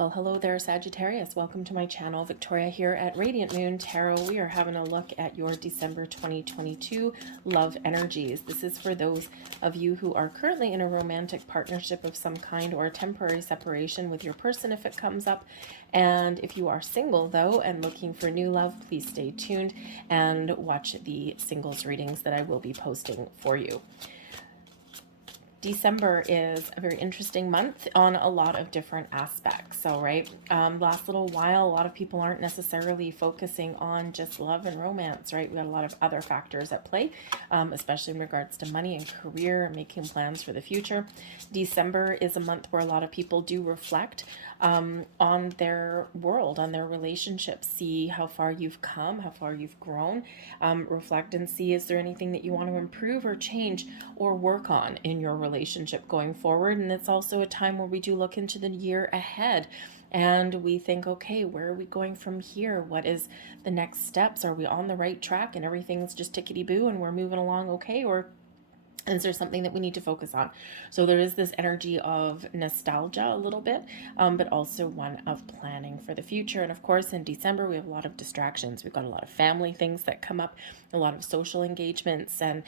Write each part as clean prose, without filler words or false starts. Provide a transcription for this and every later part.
Well, hello there, Sagittarius. Welcome to my channel. Victoria here at Radiant Moon Tarot. We are having a look at your December 2022 love energies. This is for those of you who are currently in a romantic partnership of some kind or a temporary separation with your person if it comes up. And if you are single, though, and looking for new love, please stay tuned and watch the singles readings that I will be posting for you. December is a very interesting month on a lot of different aspects. So, right, last little while, a lot of people aren't necessarily focusing on just love and romance, right? We got a lot of other factors at play, especially in regards to money and career and making plans for the future. December is a month where a lot of people do reflect on their world, on their relationships, see how far you've come, how far you've grown, reflect and see, is there anything that you want to improve or change or work on in your relationship going forward. And it's also a time where we do look into the year ahead and we think, okay, where are we going from here? What is the next steps? Are we on the right track and everything's just tickety-boo and we're moving along okay? Or is there something that we need to focus on? So there is this energy of nostalgia a little bit, but also one of planning for the future. And of course, in December, we have a lot of distractions. We've got a lot of family things that come up, a lot of social engagements. And,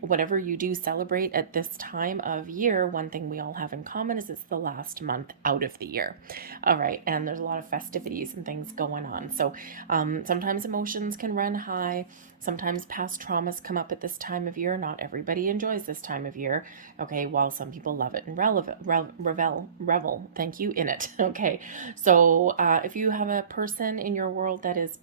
whatever you do celebrate at this time of year, one thing we all have in common is it's the last month out of the year. All right. And there's a lot of festivities and things going on. So sometimes emotions can run high. Sometimes past traumas come up at this time of year. Not everybody enjoys this time of year, okay, while some people love it and revel, thank you, in it, okay? So if you have a person in your world that is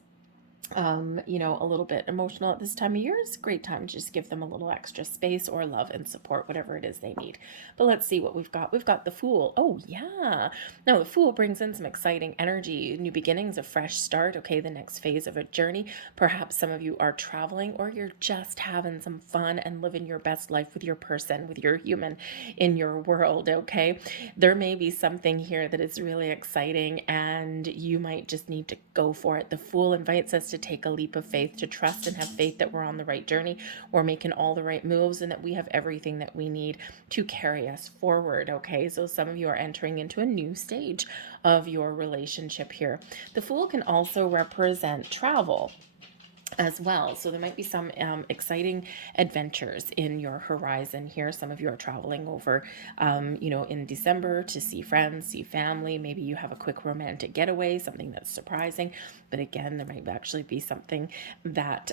a little bit emotional at this time of year, it's a great time to just give them a little extra space or love and support, whatever it is they need. But let's see what we've got. We've got the Fool. Oh, yeah. Now, the Fool brings in some exciting energy, new beginnings, a fresh start, okay, the next phase of a journey. Perhaps some of you are traveling or you're just having some fun and living your best life with your person, with your human in your world, okay? There may be something here that is really exciting and you might just need to go for it. The Fool invites us to take a leap of faith, to trust and have faith that we're on the right journey, we're making all the right moves, and that we have everything that we need to carry us forward, okay? So some of you are entering into a new stage of your relationship here. The Fool can also represent travel as well. So there might be some exciting adventures in your horizon here. Some of you are traveling over, in December to see friends, see family. Maybe you have a quick romantic getaway, something that's surprising. But again, there might actually be something that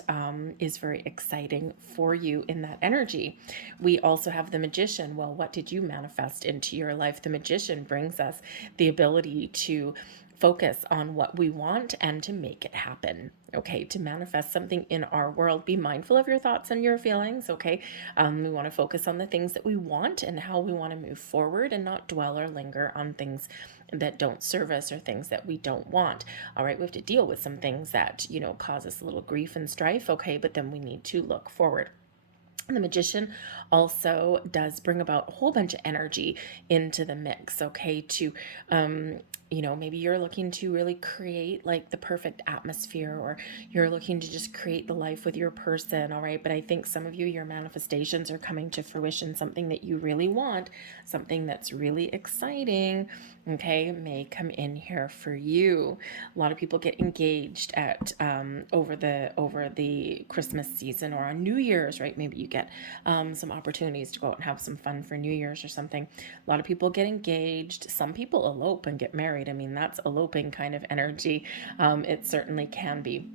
is very exciting for you in that energy. We also have the Magician. Well, what did you manifest into your life? The Magician brings us the ability to focus on what we want and to make it happen, okay, to manifest something in our world. Be mindful of your thoughts and your feelings, okay? We want to focus on the things that we want and how we want to move forward and not dwell or linger on things that don't serve us or things that we don't want. All right, we have to deal with some things that, cause us a little grief and strife, okay, but then we need to look forward. The Magician also does bring about a whole bunch of energy into the mix, okay, to maybe you're looking to really create like the perfect atmosphere, or you're looking to just create the life with your person, all right? But I think some of you, your manifestations are coming to fruition. Something that you really want, something that's really exciting, okay, may come in here for you. A lot of people get engaged at over the Christmas season or on New Year's, right? Maybe you get some opportunities to go out and have some fun for New Year's or something. A lot of people get engaged. Some people elope and get married. I mean, that's eloping kind of energy. It certainly can be.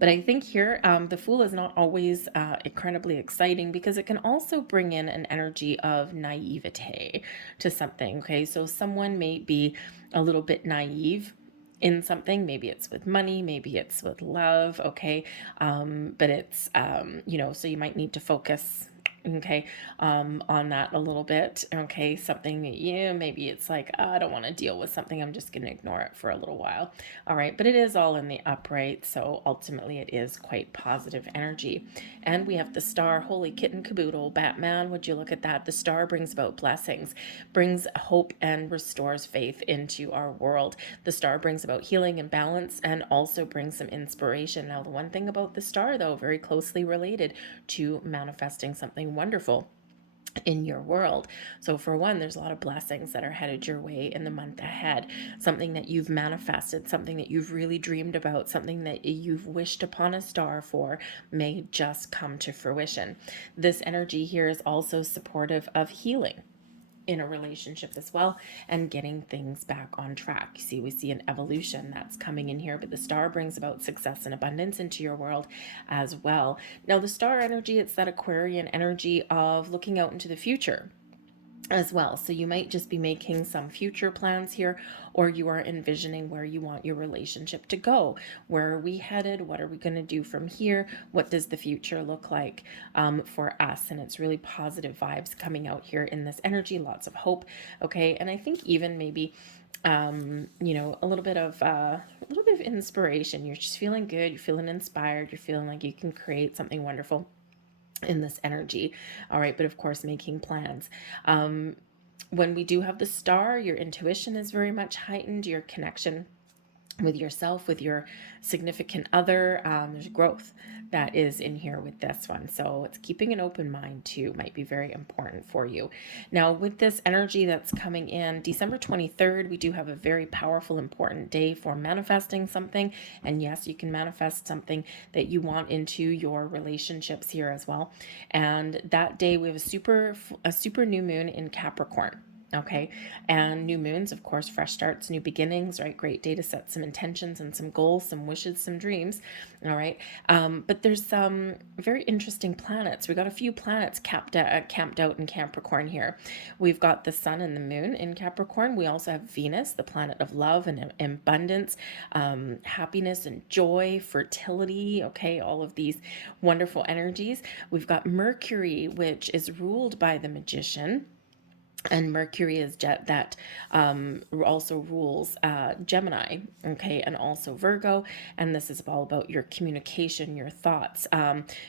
But I think here, the Fool is not always incredibly exciting, because it can also bring in an energy of naivete to something, okay? So someone may be a little bit naive in something. Maybe it's with money, maybe it's with love, okay? But it's, so you might need to focus, okay, on that a little bit, okay? Something that maybe it's like, oh, I don't want to deal with something, I'm just going to ignore it for a little while. All right, but it is all in the upright, so ultimately it is quite positive energy. And we have the Star. Holy kitten caboodle, Batman, would you look at that? The Star brings about blessings, brings hope, and restores faith into our world. The Star brings about healing and balance, and also brings some inspiration. Now, the one thing about the Star, though, very closely related to manifesting something wonderful, in your world. So for one, there's a lot of blessings that are headed your way in the month ahead. Something that you've manifested, something that you've really dreamed about, something that you've wished upon a star for may just come to fruition. This energy here is also supportive of healing in a relationship as well, and getting things back on track. You see, we see an evolution that's coming in here, but the star brings about success and abundance into your world as well. Now, the star energy, it's that Aquarian energy of looking out into the future as well. So you might just be making some future plans here, or you are envisioning where you want your relationship to go. Where are we headed? What are we going to do from here? What does the future look like for us? And it's really positive vibes coming out here in this energy, lots of hope. Okay. And I think even maybe a little bit of inspiration. You're just feeling good, you're feeling inspired, you're feeling like you can create something wonderful in this energy. All right, but of course, making plans. When we do have the star, your intuition is very much heightened, your connection with yourself, with your significant other. There's growth that is in here with this one. So it's keeping an open mind too might be very important for you. Now, with this energy that's coming in December 23rd, we do have a very powerful, important day for manifesting something. And yes, you can manifest something that you want into your relationships here as well. And that day we have a super new moon in Capricorn. Okay. And new moons, of course, fresh starts, new beginnings, right? Great day to set some intentions and some goals, some wishes, some dreams. All right. But there's some very interesting planets. We got a few planets camped out in Capricorn here. We've got the sun and the moon in Capricorn. We also have Venus, the planet of love and abundance, happiness and joy, fertility. Okay. All of these wonderful energies. We've got Mercury, which is ruled by the magician. And Mercury is that also rules Gemini, okay, and also Virgo. And this is all about your communication, your thoughts,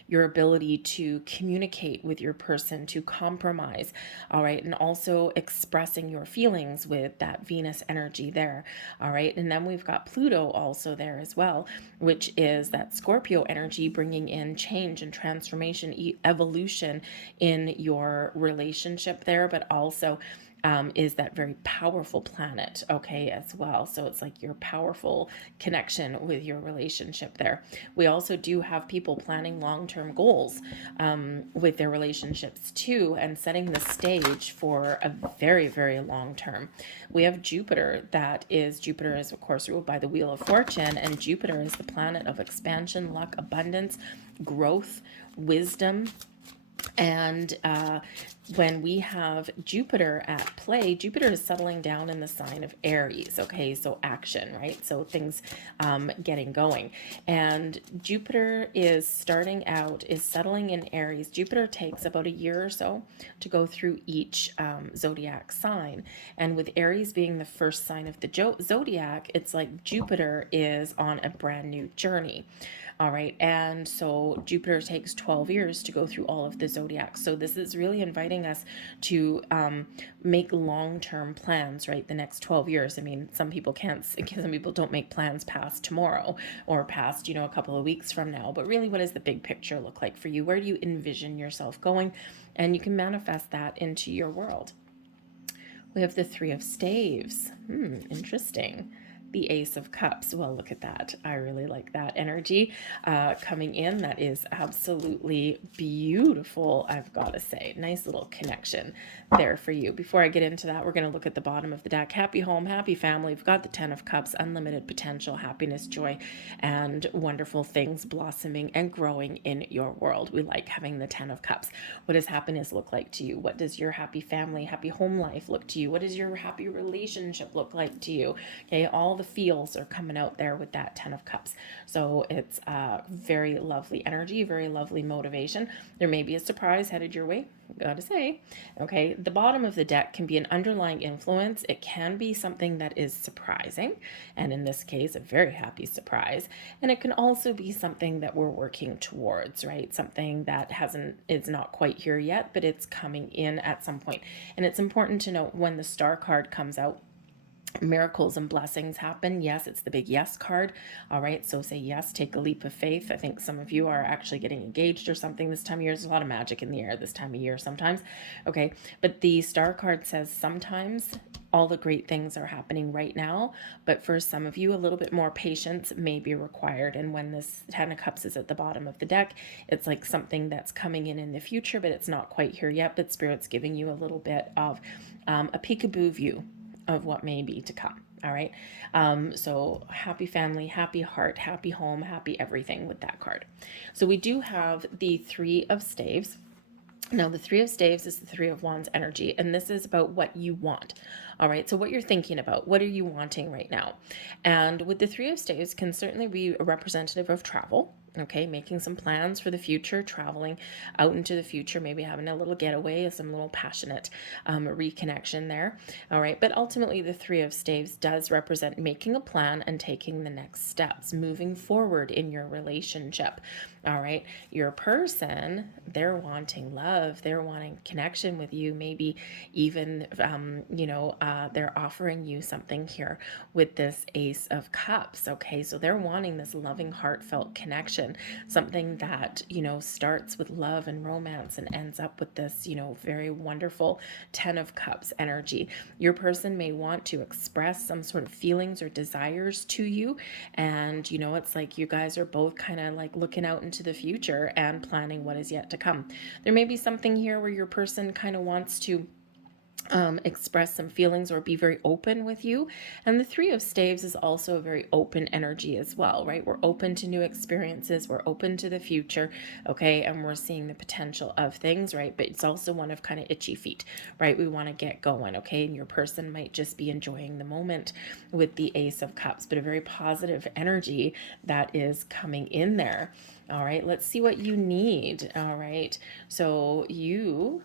your ability to communicate with your person, to compromise, all right, and also expressing your feelings with that Venus energy there, all right. And then we've got Pluto also there as well, which is that Scorpio energy, bringing in change and transformation, evolution in your relationship there, but also is that very powerful planet, okay, as well. So it's like your powerful connection with your relationship there. We also do have people planning long-term goals with their relationships too, and setting the stage for a very, very long term. We have Jupiter. Jupiter is, of course, ruled by the Wheel of Fortune, and Jupiter is the planet of expansion, luck, abundance, growth, wisdom. And when we have Jupiter at play, Jupiter is settling down in the sign of Aries. Okay, so action, right? So things getting going. And Jupiter is settling in Aries. Jupiter takes about a year or so to go through each zodiac sign. And with Aries being the first sign of the zodiac, it's like Jupiter is on a brand new journey. All right. And so Jupiter takes 12 years to go through all of the zodiacs. So this is really inviting us to make long-term plans, right? The next 12 years. I mean, some people don't make plans past tomorrow or past, a couple of weeks from now. But really, what does the big picture look like for you? Where do you envision yourself going? And you can manifest that into your world. We have the Three of Staves. Interesting. The Ace of Cups. Well, look at that. I really like that energy coming in. That is absolutely beautiful, I've got to say. Nice little connection there for you. Before I get into that, we're going to look at the bottom of the deck. Happy home, happy family. We've got the Ten of Cups, unlimited potential, happiness, joy, and wonderful things blossoming and growing in your world. We like having the Ten of Cups. What does happiness look like to you? What does your happy family, happy home life look to you? What does your happy relationship look like to you? Okay, all the feels are coming out there with that Ten of Cups. So it's very lovely energy, very lovely motivation. There may be a surprise headed your way, gotta say. Okay, the bottom of the deck can be an underlying influence. It can be something that is surprising, and in this case, a very happy surprise. And it can also be something that we're working towards, right? Something that is not quite here yet, but it's coming in at some point. And it's important to note when the star card comes out, Miracles and blessings happen. Yes, it's the big yes card. All right, so say yes, take a leap of faith. I think some of you are actually getting engaged or something this time of year. There's a lot of magic in the air this time of year sometimes. Okay, but the star card says sometimes all the great things are happening right now, but for some of you, a little bit more patience may be required. And when this 10 of Cups is at the bottom of the deck, it's like something that's coming in the future, but it's not quite here yet. But Spirit's giving you a little bit of a peekaboo view of what may be to come. All right. So happy family, happy heart, happy home, happy everything with that card. So we do have the Three of Staves. Now, the Three of Staves is the Three of Wands energy, and this is about what you want. All right, so what you're thinking about, what are you wanting right now? And with the Three of Staves can certainly be a representative of travel, okay, making some plans for the future, traveling out into the future, maybe having a little getaway, some little passionate reconnection there. All right, but ultimately the Three of Staves does represent making a plan and taking the next steps, moving forward in your relationship. All right, your person, they're wanting love, they're wanting connection with you, maybe even they're offering you something here with this Ace of Cups. Okay, so they're wanting this loving, heartfelt connection, something that starts with love and romance and ends up with this very wonderful Ten of Cups energy. Your person may want to express some sort of feelings or desires to you, and it's like you guys are both kind of like looking out into the future and planning what is yet to come. There may be something here where your person kind of wants to express some feelings or be very open with you. And the Three of Staves is also a very open energy as well, right? We're open to new experiences, we're open to the future, okay? And we're seeing the potential of things, right? But it's also one of kind of itchy feet, right? We want to get going, okay? And your person might just be enjoying the moment with the Ace of Cups, but a very positive energy that is coming in there. All right, let's see what you need. All right, so you,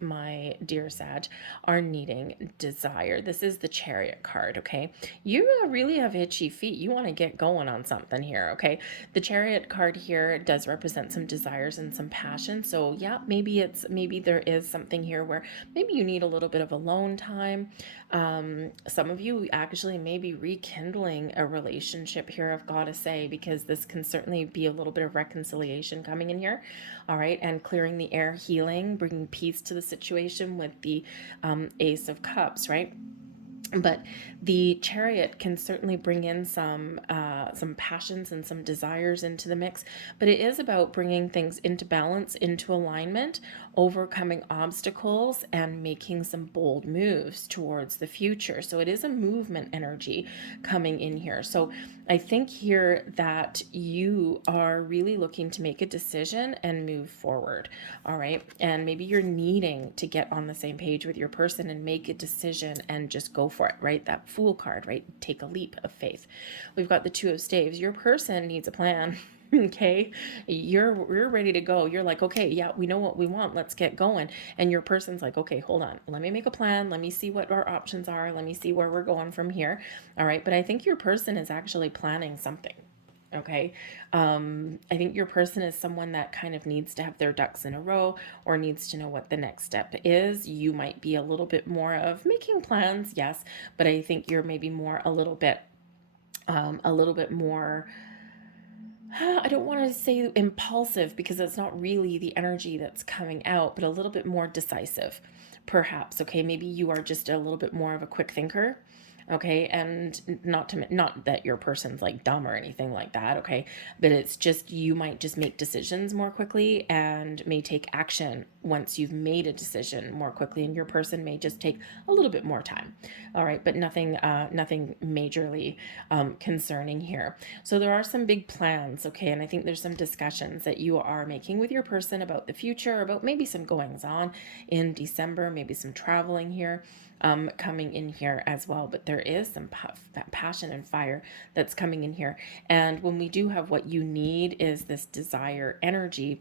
my dear Sag, are needing desire. This is the Chariot card, okay? You really have itchy feet. You want to get going on something here, okay? The Chariot card here does represent some desires and some passion. So yeah, maybe there is something here where maybe you need a little bit of alone time. Some of you actually may be rekindling a relationship here, I've got to say, because this can certainly be a little bit of reconciliation coming in here. All right, and clearing the air, healing, bringing peace to the situation with the Ace of Cups, right? But the Chariot can certainly bring in some passions and some desires into the mix. But it is about bringing things into balance, into alignment, overcoming obstacles, and making some bold moves towards the future. So it is a movement energy coming in here. So I think here that you are really looking to make a decision and move forward. All right. And maybe you're needing to get on the same page with your person and make a decision and just go for it, right? That Fool card, right? Take a leap of faith. We've got the Two of Staves. Your person needs a plan. Okay, you're ready to go. You're like, okay, yeah, we know what we want, let's get going. And your person's like, okay, hold on, let me make a plan, let me see what our options are, let me see where we're going from here. All right, but I think your person is actually planning something. Okay, I think your person is someone that kind of needs to have their ducks in a row or needs to know what the next step is. You might be a little bit more of making plans, yes, but I think you're maybe more a little bit more, I don't want to say impulsive because that's not really the energy that's coming out, but a little bit more decisive, perhaps. Okay, maybe you are just a little bit more of a quick thinker. Okay, and not that your person's like dumb or anything like that, okay, but it's just you might just make decisions more quickly and may take action once you've made a decision more quickly, and your person may just take a little bit more time. All right, but nothing majorly concerning here. So there are some big plans, okay, and I think there's some discussions that you are making with your person about the future, about maybe some goings on in December, maybe some traveling here coming in here as well. But there is some passion and fire that's coming in here. And when we do have what you need is this desire energy,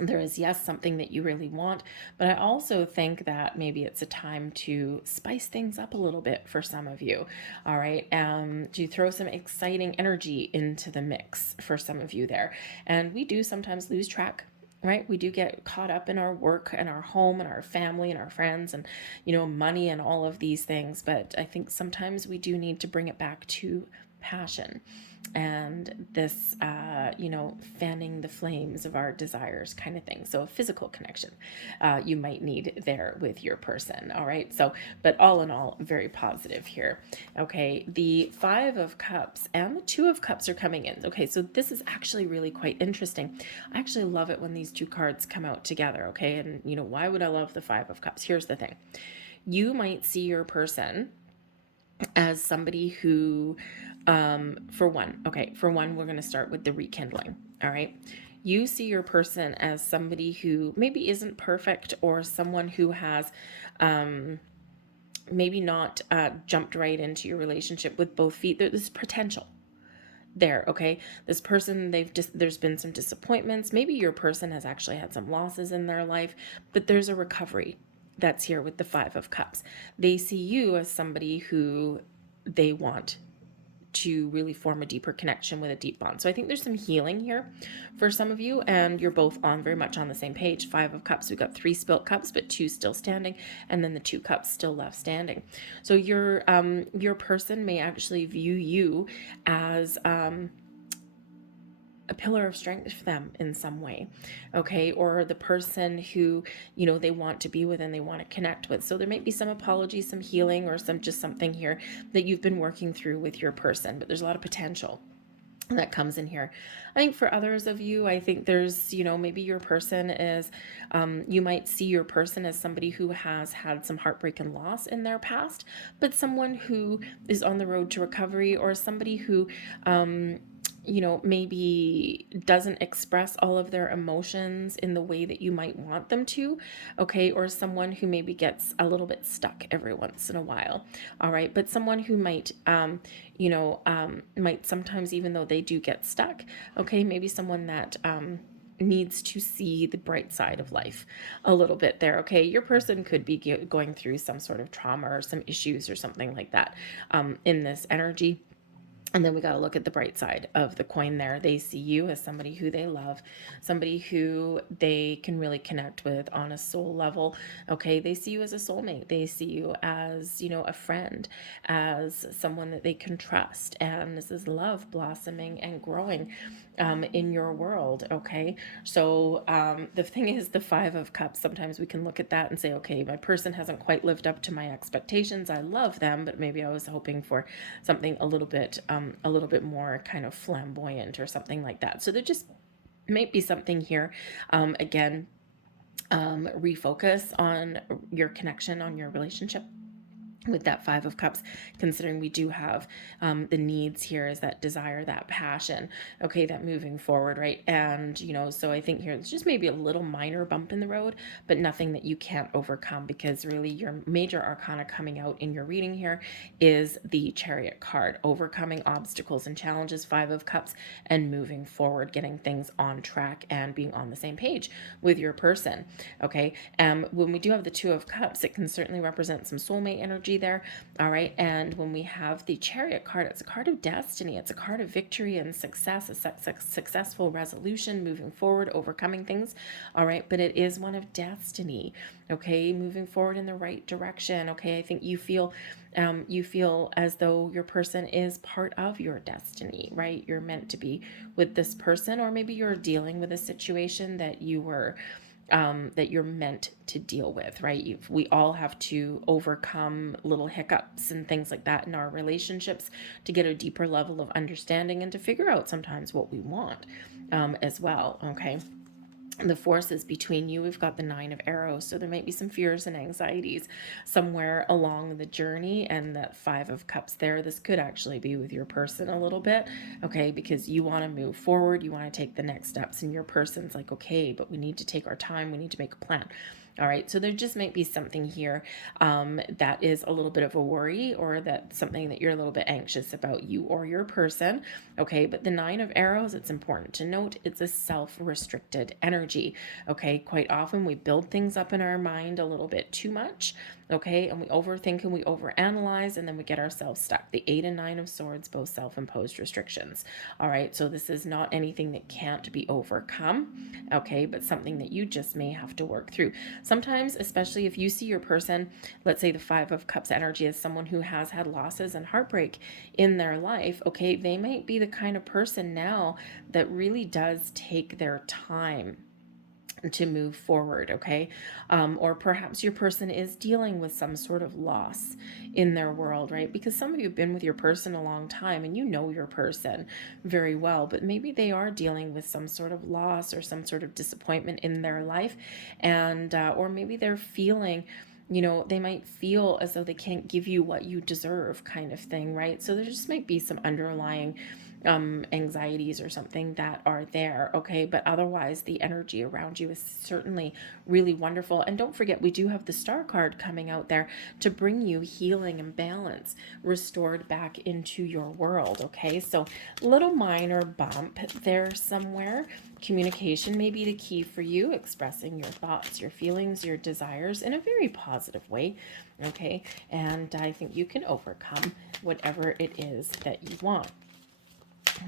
there is, yes, something that you really want, but I also think that maybe it's a time to spice things up a little bit for some of you. All right, to throw some exciting energy into the mix for some of you there. And we do sometimes lose track right? We do get caught up in our work and our home and our family and our friends and, money and all of these things. But I think sometimes we do need to bring it back to passion and this, fanning the flames of our desires kind of thing. So a physical connection you might need there with your person. All right. So, but all in all, very positive here. Okay. The Five of Cups and the Two of Cups are coming in. Okay. So this is actually really quite interesting. I actually love it when these two cards come out together. Okay. And, why would I love the Five of Cups? Here's the thing. You might see your person as somebody who, for one, we're going to start with the rekindling. All right. You see your person as somebody who maybe isn't perfect, or someone who has, maybe not jumped right into your relationship with both feet. There's potential there. Okay. This person, there's been some disappointments. Maybe your person has actually had some losses in their life, but there's a recovery that's here with the Five of Cups. They see you as somebody who they want to really form a deeper connection with a deep bond. So I think there's some healing here for some of you, and you're both very much on the same page. Five of Cups, we've got 3 spilt cups, but 2 still standing, and then the 2 cups still left standing. So your person may actually view you as a pillar of strength for them in some way, okay? Or the person who, they want to be with and they want to connect with. So there might be some apology, some healing, or something here that you've been working through with your person, but there's a lot of potential that comes in here. I think for others of you, I think there's, maybe your person is, you might see your person as somebody who has had some heartbreak and loss in their past, but someone who is on the road to recovery, or somebody who, maybe doesn't express all of their emotions in the way that you might want them to, okay? Or someone who maybe gets a little bit stuck every once in a while, all right? But someone who might, might sometimes, even though they do get stuck, okay, maybe someone that, needs to see the bright side of life a little bit there, okay? Your person could be going through some sort of trauma or some issues or something like that in this energy. And then we got to look at the bright side of the coin there. They see you as somebody who they love, somebody who they can really connect with on a soul level. Okay. They see you as a soulmate. They see you as, a friend, as someone that they can trust. And this is love blossoming and growing in your world. Okay. So the thing is, the Five of Cups, sometimes we can look at that and say, okay, my person hasn't quite lived up to my expectations. I love them, but maybe I was hoping for something a little bit more kind of flamboyant or something like that. So there just might be something here. Again, refocus on your connection, on your relationship with that Five of Cups, considering we do have the needs here, is that desire, that passion, okay, that moving forward, right? And, so I think here it's just maybe a little minor bump in the road, but nothing that you can't overcome, because really your major arcana coming out in your reading here is the Chariot card, overcoming obstacles and challenges, Five of Cups, and moving forward, getting things on track and being on the same page with your person, okay? When we do have the Two of Cups, it can certainly represent some soulmate energy there, all right? And when we have the Chariot card, it's a card of destiny. It's a card of victory and success, a successful resolution, moving forward, overcoming things, all right? But it is one of destiny, okay? Moving forward in the right direction, okay? I think you feel as though your person is part of your destiny, right? You're meant to be with this person, or maybe you're dealing with a situation that you're meant to deal with, right? We all have to overcome little hiccups and things like that in our relationships to get a deeper level of understanding and to figure out sometimes what we want as well, okay? The forces between you, we've got the Nine of Arrows, so there might be some fears and anxieties somewhere along the journey, and that Five of Cups there, this could actually be with your person a little bit, okay, because you want to move forward, you want to take the next steps, and your person's like, okay, but we need to take our time, we need to make a plan, All right, so there just might be something here that is a little bit of a worry, or that something that you're a little bit anxious about, you or your person. Okay, but the Nine of Arrows, it's important to note, it's a self-restricted energy. Okay, quite often we build things up in our mind a little bit too much. Okay, and we overthink and we overanalyze, and then we get ourselves stuck. The Eight and Nine of Swords, both self-imposed restrictions. All right, so this is not anything that can't be overcome. Okay, but something that you just may have to work through. Sometimes, especially if you see your person, let's say the Five of Cups energy, as someone who has had losses and heartbreak in their life, okay, they might be the kind of person now that really does take their time to move forward. Okay, or perhaps your person is dealing with some sort of loss in their world, right? Because some of you have been with your person a long time and you know your person very well, but maybe they are dealing with some sort of loss or some sort of disappointment in their life, and or maybe they're feeling, they might feel as though they can't give you what you deserve, kind of thing, right? So there just might be some underlying anxieties or something that are there. Okay, but otherwise the energy around you is certainly really wonderful. And don't forget, we do have the Star card coming out there to bring you healing and balance restored back into your world. Okay, so little minor bump there somewhere. Communication may be the key for you, expressing your thoughts, your feelings, your desires in a very positive way. Okay, and I think you can overcome whatever it is that you want.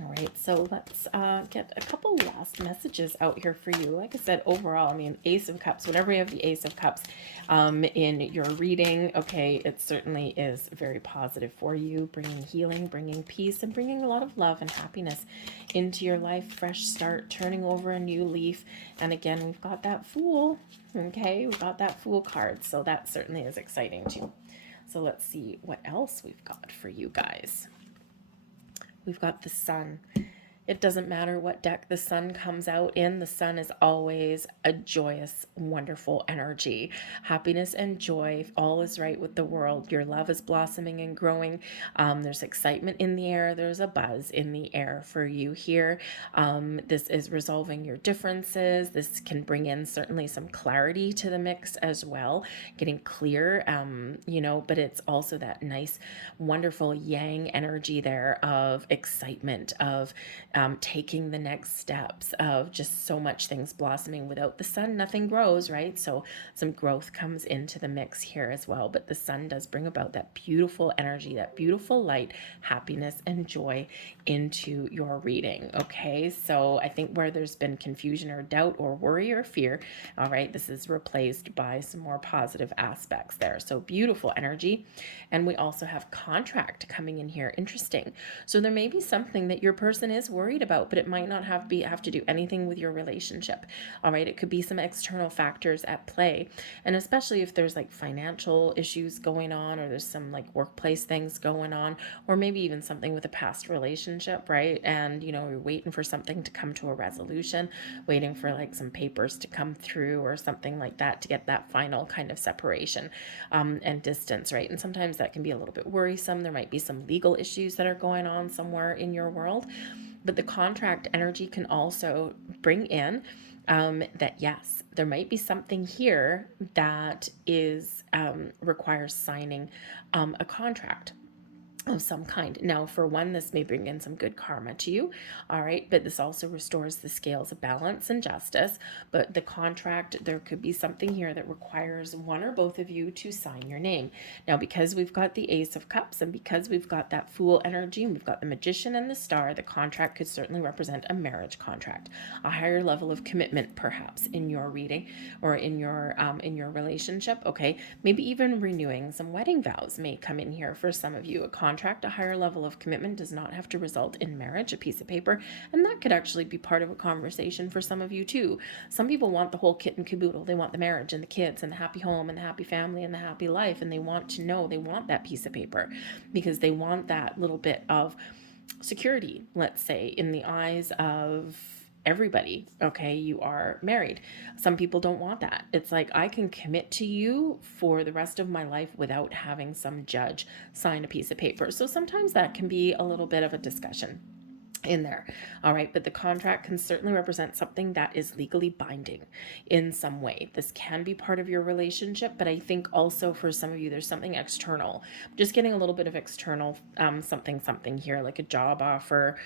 All right, so let's get a couple last messages out here for you. Like I said, overall, I mean, Ace of Cups, whenever you have the Ace of Cups in your reading, okay, it certainly is very positive for you, bringing healing, bringing peace, and bringing a lot of love and happiness into your life. Fresh start, turning over a new leaf. And again, we've got that Fool, okay? We've got that Fool card, so that certainly is exciting too. So let's see what else we've got for you guys. We've got the Sun. It doesn't matter what deck the Sun comes out in. The Sun is always a joyous, wonderful energy. Happiness and joy. All is right with the world. Your love is blossoming and growing. There's excitement in the air. There's a buzz in the air for you here. This is resolving your differences. This can bring in certainly some clarity to the mix as well. Getting clear, but it's also that nice, wonderful yang energy there of excitement, of taking the next steps, of just so much things blossoming. Without the Sun, nothing grows, right? So some growth comes into the mix here as well. But the Sun does bring about that beautiful energy, that beautiful light, happiness, and joy into your reading. Okay, so I think where there's been confusion or doubt or worry or fear, all right, this is replaced by some more positive aspects there. So beautiful energy. And we also have contract coming in here. Interesting. So there may be something that your person is worried about, but it might not have to do anything with your relationship. All right, it could be some external factors at play, and especially if there's like financial issues going on, or there's some like workplace things going on, or maybe even something with a past relationship, right? And you're waiting for something to come to a resolution, waiting for like some papers to come through or something like that to get that final kind of separation and distance, right? And sometimes that can be a little bit worrisome. There might be some legal issues that are going on somewhere in your world. But the contract energy can also bring in that, yes, there might be something here that is requires signing a contract of some kind. Now, for one, this may bring in some good karma to you, all right, but this also restores the scales of balance and justice. But the contract, there could be something here that requires one or both of you to sign your name. Now, because we've got the Ace of Cups, and because we've got that Fool energy, and we've got the Magician and the Star, the contract could certainly represent a marriage contract, a higher level of commitment, perhaps, in your reading or in your relationship. Okay, maybe even renewing some wedding vows may come in here for some of you. A contract, a higher level of commitment, does not have to result in marriage, a piece of paper, and that could actually be part of a conversation for some of you too. Some people want the whole kit and caboodle. They want the marriage and the kids and the happy home and the happy family and the happy life, and they want to know, they want that piece of paper because they want that little bit of security, let's say, in the eyes of everybody. Okay, you are married. Some people don't want that. It's like, I can commit to you for the rest of my life without having some judge sign a piece of paper. So sometimes that can be a little bit of a discussion. in there. All right. But the contract can certainly represent something that is legally binding in some way. This can be part of your relationship, but I think also for some of you, there's something external. Just getting a little bit of external something here, like a job offer,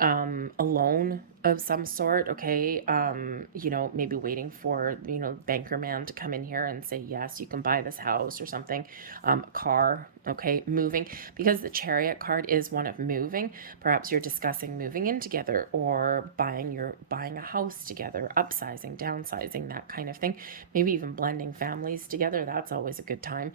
a loan of some sort. Okay. You know, maybe waiting for, you know, banker man to come in here and say, yes, you can buy this house or something. A car. Okay. Moving, because the Chariot card is one of moving. Perhaps you're discussing moving in together, or buying a house together, upsizing, downsizing, that kind of thing. Maybe even blending families together. That's always a good time.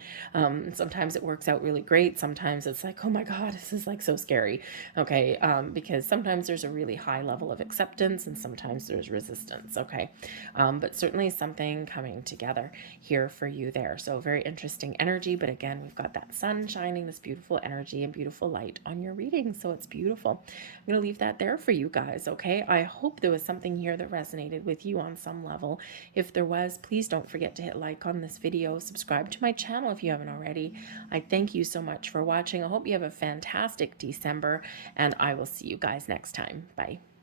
Sometimes it works out really great. Sometimes it's like, oh my God, this is like so scary. Okay. Because sometimes there's a really high level of acceptance and sometimes there's resistance. Okay. But certainly something coming together here for you there. So very interesting energy. But again, we've got that sun shining, this beautiful energy and beautiful light on your reading. So it's beautiful. I'm going to leave that there for you guys. Okay. I hope there was something here that resonated with you on some level. If there was, please don't forget to hit like on this video, subscribe to my channel if you haven't already. I thank you so much for watching. I hope you have a fantastic December, and I will see you guys next time. Bye.